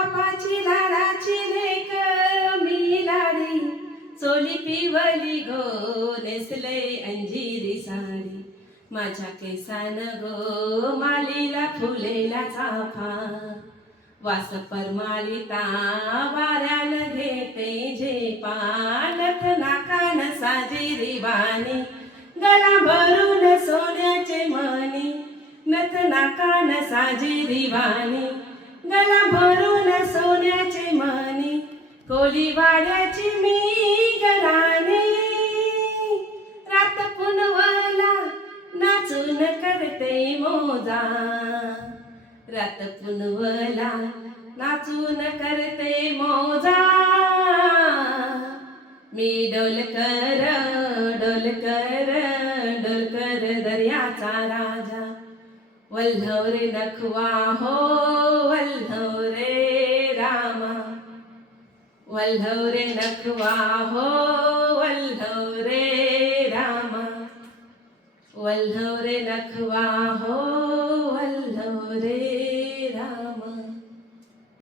बापाची लाडाची लेक मी लाडी, चोली पिवली गो नेसले अंजिरी साडी. माझ्या केसान गो मालीला फुलेला चाफा, वास परमालिता वाऱ्यान घेते झेपा. नथ नाकान साजिरी वाणी, गला भरून सोन्याचे मणी. नथ नाकान साजिरी वाणी, गला भरून सोन्याचे मणी. कोलीवाड्याची मी घराणी, रात पुनवला नाचून करते मोजा. रात पुनवला नाचून करते मोजा. मी डोलकर डोलकर डोलकर दर्याचा राजा. वल्हव रे नखवा हो वल्हव रे रामा. वल्हव रे नखवा हो वल्हव रे रामा. वल्हव रे नखवा हो